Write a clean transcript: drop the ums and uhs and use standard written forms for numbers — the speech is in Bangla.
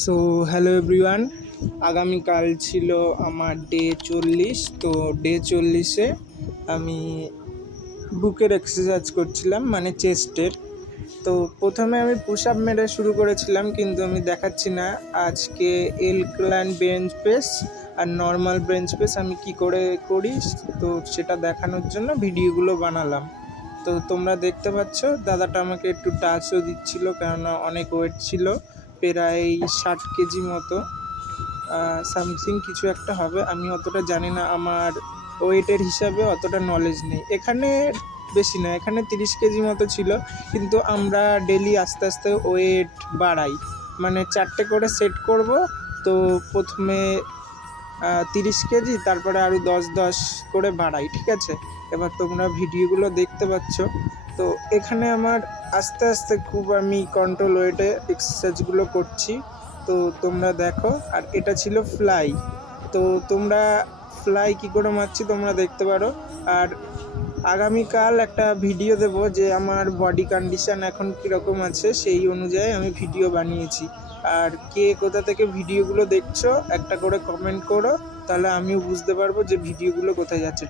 সো হ্যালো এভরিওয়ান, আগামীকাল ছিল আমার ডে 40। তো ডে 40-এ আমি বুকের এক্সারসাইজ করছিলাম, মানে চেস্টের। তো প্রথমে আমি পুশ আপ মেরে শুরু করেছিলাম, কিন্তু আমি দেখাচ্ছি না আজকে ইনক্লাইন বেঞ্চ প্রেস আর নর্মাল বেঞ্চ প্রেস আমি কি করে করি, তো সেটা দেখানোর জন্য ভিডিওগুলো বানালাম। তো তোমরা দেখতে পাচ্ছ দাদাটা আমাকে একটু টাচও দিচ্ছিল, কেননা অনেক ওয়েট ছিল, প্রায় 60 কেজি মতো সামথিং কিছু একটা হবে। আমি অতটা জানি না, আমার ওয়েটের হিসাবে অতটা নলেজ নেই। এখানে বেশি না, এখানে 30 কেজি মতো ছিল, কিন্তু আমরা ডেলি আস্তে আস্তে ওয়েট বাড়াই, মানে 4টে করে সেট করব। তো প্রথমে 30 কেজি, তারপরে আরও 10-10 করে বাড়াই, ঠিক আছে? এবার তোমরা ভিডিওগুলো দেখতে পাচ্ছ। তো এখানে আমার আস্তে আস্তে খুব আমি কন্ট্রোল ওয়েটে এক্সারসাইজগুলো করছি, তো তোমরা দেখো। আর এটা ছিল ফ্লাই, তো তোমরা ফ্লাই কী করে মারছি তোমরা দেখতে পারো। আর আগামীকাল একটা ভিডিও দেব যে আমার বডি কন্ডিশান এখন কীরকম আছে, সেই অনুযায়ী আমি ভিডিও বানিয়েছি। আর কে কোথা থেকে ভিডিওগুলো দেখছো একটা করে কমেন্ট করো, তাহলে আমিও বুঝতে পারবো যে ভিডিওগুলো কোথায় যাচ্ছে।